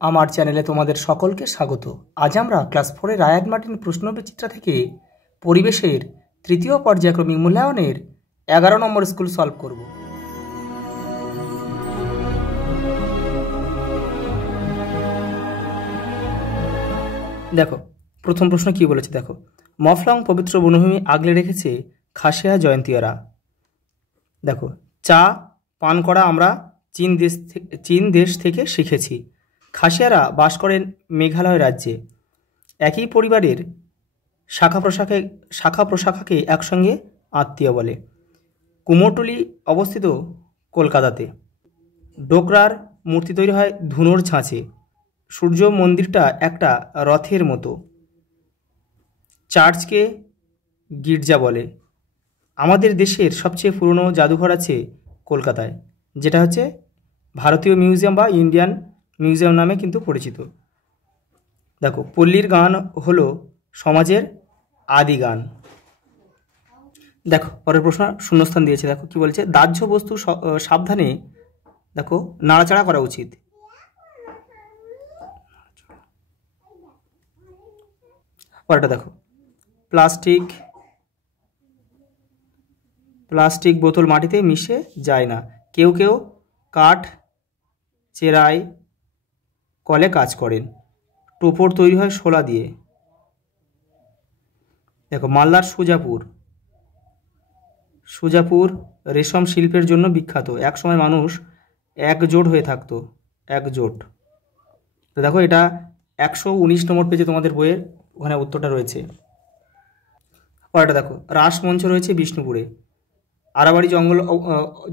আমার চ্যানেলে তোমাদের সকলকে স্বাগত। আজ আমরা ক্লাস 4-এর রায়ান মার্টিন প্রশ্নবিচিত্রা থেকে পরিবেশের তৃতীয় পর্যায়ক্রমিক মূল্যায়নের 11 নম্বর স্কুল সলভ করব। দেখো প্রথম প্রশ্ন কি বলেছে, দেখো মফলং পবিত্র বনভূমি আগলে রেখেছে খাসিয়া জয়ন্তীয়রা। দেখো চা পান করা আমরা চীন দেশ থেকে শিখেছি। খাসিয়ারা বাস করেন মেঘালয় রাজ্যে। একই পরিবারের শাখা প্রশাখাকে একসঙ্গে আত্মীয় বলে। কুমোরটুলি অবস্থিত কলকাতাতে। ডোকরার মূর্তি তৈরি হয় ধুনোর ছাঁচে। সূর্য মন্দিরটা একটা রথের মতো। চার্চকে গির্জা বলে। আমাদের দেশের সবচেয়ে পুরনো জাদুঘর আছে কলকাতায়, যেটা হচ্ছে ভারতীয় মিউজিয়াম বা ইন্ডিয়ান মিউজিয়াম নামে কিন্তু পরিচিত। দেখো পল্লীর গান হলো সমাজের আদি গান। দেখো পরের প্রশ্ন শূন্যস্থান দিয়েছে। দেখো কি বলছে, দাহ্য বস্তু সাবধানে দেখো নাড়াচাড়া করা উচিত। পরেরটা দেখো, প্লাস্টিক বোতল মাটিতে মিশে যায় না। কেউ কেউ কাঠ চেরাই কলে কাজ করেন। টোপর তৈরি হয় শোলা দিয়ে। দেখো মালদার সুজাপুর রেশম শিল্পের জন্য বিখ্যাত। একসময় মানুষ একজোট হয়ে থাকতো, একজোট। তো দেখো এটা 119 নম্বর পেজে তোমাদের বইয়ের ওখানে উত্তরটা রয়েছে। পরেরটা দেখো, রাসমঞ্চ রয়েছে বিষ্ণুপুরে। আরাবাড়ি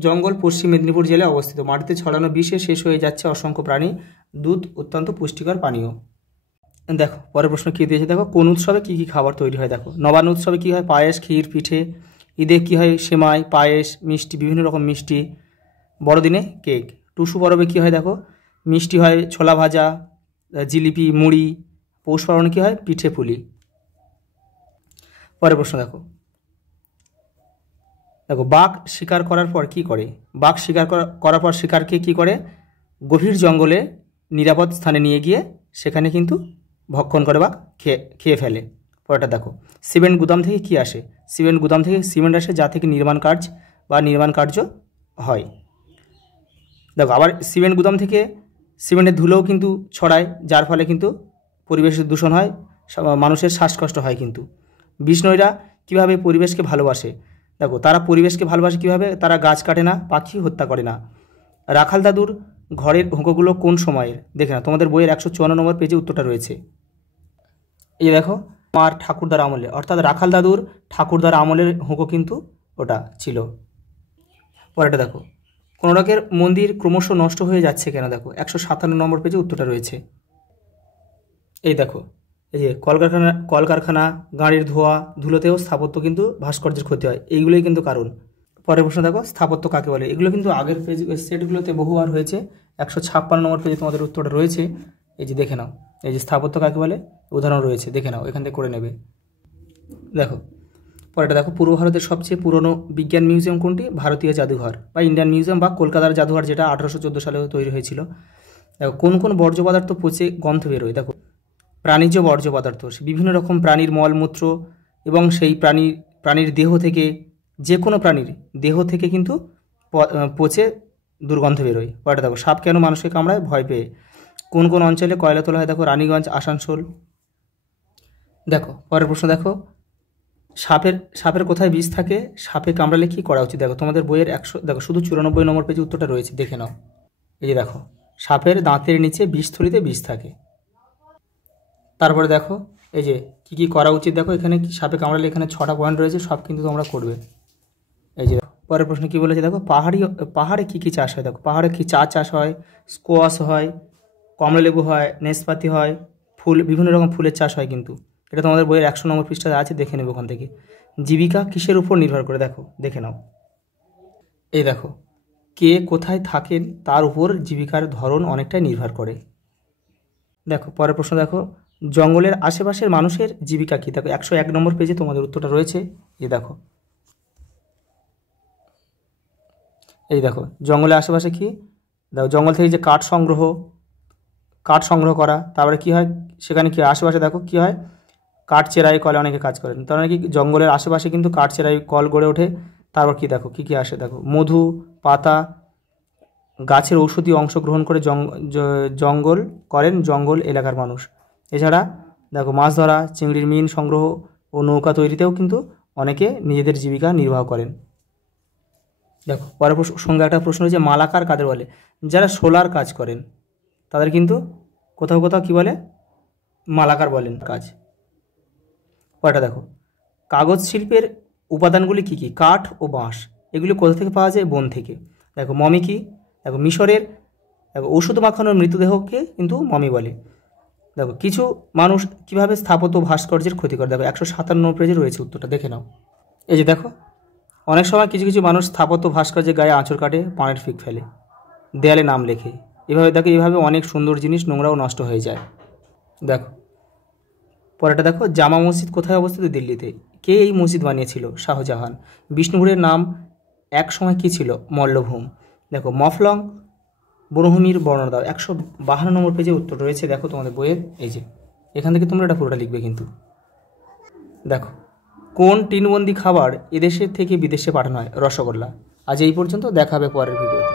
জঙ্গল পশ্চিম মেদিনীপুর জেলায় অবস্থিত। মাটিতে ছড়ানো বিষে শেষ হয়ে যাচ্ছে অসংখ্য প্রাণী। দুধ অত্যন্ত পুষ্টিকর পানীয়। দেখো পরের প্রশ্ন কী দিয়েছে, দেখো কোন উৎসবে কী কী খাবার তৈরি হয়। দেখো নবান্ন উৎসবে কী হয়, পায়েস ক্ষীর পিঠে। ঈদে কী হয়, সেমাই পায়েস মিষ্টি বিভিন্ন রকম মিষ্টি। বড়দিনে কেক। টুসু পরবে কী হয়, দেখো মিষ্টি হয় ছোলা ভাজা জিলিপি মুড়ি। পৌষ পার্বণে কী হয়, পিঠে পুলি। পরের প্রশ্ন দেখো বাঘ শিকার করার পর কি করে। বাঘ শিকার করার পর শিকারকে কি করে, গভীর জঙ্গলে নিরাপদ স্থানে নিয়ে গিয়ে সেখানে কিন্তু ভক্ষণ করে বা খেয়ে ফেলে। পরেরটা দেখো, সিমেন্ট গুদাম থেকে কি আসে। সিমেন্ট গুদাম থেকে সিমেন্ট আসে, যা থেকে নির্মাণ কার্য হয়। দেখো আবার সিমেন্ট গুদাম থেকে সিমেন্টের ধুলোও কিন্তু ছড়ায়, যার ফলে কিন্তু পরিবেশের দূষণ হয়, মানুষের শ্বাসকষ্ট হয়। কিন্তু বিষ্ণুইরা কীভাবে পরিবেশকে ভালোবাসে। দেখো তারা পরিবেশকে ভালোবাসে কীভাবে, তারা গাছ কাটে না, পাখি হত্যা করে না। রাখাল দাদুর ঘরের হুঁকোগুলো কোন সময়ের, দেখে না তোমাদের বইয়ের 154 নম্বর পেজে উত্তরটা রয়েছে। এই দেখো আমার ঠাকুরদার আমলে, অর্থাৎ রাখাল দাদুর ঠাকুরদার আমলের হুঁকো কিন্তু ওটা ছিল। পরেরটা দেখো, কোনোরকের মন্দির ক্রমশ নষ্ট হয়ে যাচ্ছে কেন। দেখো 157 নম্বর পেজে উত্তরটা রয়েছে। এই দেখো এই যে কলকারখানা গাড়ির ধুলোতেও স্থাপত্য কিন্তু ভাস্কর্যের ক্ষতি হয়, এইগুলোই কিন্তু কারণ। পরের প্রশ্ন দেখো, স্থাপত্য কাকে বলে। এগুলো কিন্তু আগের পেজ সেটগুলোতে বহুবার হয়েছে। 156 নম্বর পেজে তোমাদের উত্তরটা রয়েছে। এই যে দেখে নাও, এই যে স্থাপত্য কাকে বলে উদাহরণ রয়েছে, দেখে নাও, এখান থেকে করে নেবে। দেখো পরেরটা দেখো, পূর্ব ভারতের সবচেয়ে পুরনো বিজ্ঞান মিউজিয়াম কোনটি। ভারতীয় জাদুঘর বা ইন্ডিয়ান মিউজিয়াম বা কলকাতার জাদুঘর, যেটা 1814 সালে তৈরি হয়েছিল। দেখো কোন কোন বর্জ্য পদার্থ পচে গন্ধ বেরোয়। দেখো প্রাণীজ বর্জ্য পদার্থ, বিভিন্ন রকম প্রাণীর মলমূত্র এবং সেই প্রাণীর দেহ থেকে, যে কোনো প্রাণীর দেহ থেকে কিন্তু পচে দুর্গন্ধ বেরোয়। পরে দেখো সাপ কেন মানুষকে কামড়ায়, ভয় পেয়ে। কোন কোন অঞ্চলে কয়লা তোলা হয়। দেখো রানীগঞ্জ আসানসোল। দেখো পরের প্রশ্ন দেখো, সাপের কোথায় বিষ থাকে, সাপে কামড়ালে কি করা উচিত। দেখো তোমাদের বইয়ের দেখো শুধু 94 নম্বর পেজে উত্তরটা রয়েছে, দেখে নাও। এই যে দেখো সাপের দাঁতের নিচে বিষথলিতে বিষ থাকে। তারপরে দেখো এই যে কী কী করা উচিত। দেখো এখানে সাপে কামড়ালে এখানে 6টা পয়েন্ট রয়েছে, সব কিন্তু তোমরা করবে। এই যে পরের প্রশ্ন কী বলেছে, দেখো পাহাড়ে কী কী চাষ হয়। দেখো পাহাড়ে কি চা চাষ হয়, স্কোয়াশ হয়, কমলালেবু হয়, নেসপাতি হয়, বিভিন্ন রকম ফুলের চাষ হয়। কিন্তু এটা তোমাদের বইয়ের 100 নম্বর পৃষ্ঠায় আছে, দেখে নেবে ওখান থেকে। জীবিকা কিসের উপর নির্ভর করে, দেখো দেখে নাও। এই দেখো কে কোথায় থাকেন তার উপর জীবিকার ধরন অনেকটাই নির্ভর করে। দেখো পরের প্রশ্ন দেখো, জঙ্গলের আশেপাশের মানুষের জীবিকা কী। দেখো 101 নম্বর পেজে তোমাদের উত্তরটা রয়েছে। এই দেখো জঙ্গলের আশেপাশে কি। দেখো জঙ্গল থেকে যে কাঠ সংগ্রহ, কাঠ সংগ্রহ করা, তারপরে কী হয় সেখানে কি আশেপাশে দেখো কী হয়, কাঠ চেরাই কলে অনেকে কাজ করেন, তার মানে কি জঙ্গলের আশেপাশে কিন্তু কাঠ চেরাই কল গড়ে ওঠে। তারপর কি দেখো কী কী আসে, দেখো মধু, পাতা, গাছের ঔষধি অংশ গ্রহণ করে জঙ্গল করেন জঙ্গল এলাকার মানুষ। এছাড়া দেখো মাছ ধরা, চিংড়ির মিন সংগ্রহ ও নৌকা তৈরিতেও কিন্তু অনেকে নিজেদের জীবিকা নির্বাহ করেন। দেখো পরের সঙ্গে একটা প্রশ্ন হচ্ছে মালাকার কাদের বলে? যারা সোলার কাজ করেন তাদের কিন্তু কোথাও কোথাও কী বলে, মালাকার বলেন কাজ। পরেরটা দেখো কাগজ শিল্পের উপাদানগুলি কী কী? কাঠ ও বাঁশ। এগুলি কোথা থেকে পাওয়া যায়? বন থেকে। দেখো মমি কি? দেখো মিশরের দেখো ওষুধ মাখানোর মৃতদেহকে কিন্তু মমি বলে। দেখো কিছু মানুষ কীভাবে স্থাপত্য ভাস্কর্যের ক্ষতি করে, দেখো 157 পেজে রয়েছে উত্তরটা, দেখে নাও। এই যে দেখো অনেক সময় কিছু কিছু মানুষ স্থাপত্য ভাস্কর্যের গায়ে আঁচড় কাটে, পানের ফিক ফেলে, দেয়ালে নাম লেখে, এভাবে দেখো এইভাবে অনেক সুন্দর জিনিস নোংরাও নষ্ট হয়ে যায়। দেখো পরেরটা দেখো জামা মসজিদ কোথায় অবস্থিত? দিল্লিতে। কে এই মসজিদ বানিয়েছিল? শাহজাহান। বিষ্ণুপুরের নাম এক সময় কী ছিল? মল্লভূম। দেখো মফলং বনভূমির বর্ণনা দাও। 152 নম্বর পেজে উত্তর রয়েছে, দেখো তোমাদের বইয়ের এই যে এখান থেকে তোমরা এটা পুরোটা লিখবে কিন্তু। দেখো কোন টিনবন্দি খাবার এদেশের থেকে বিদেশে পাঠানো হয়? রসগোল্লা। আজ এই পর্যন্ত, দেখা হবে পরের ভিডিওতে।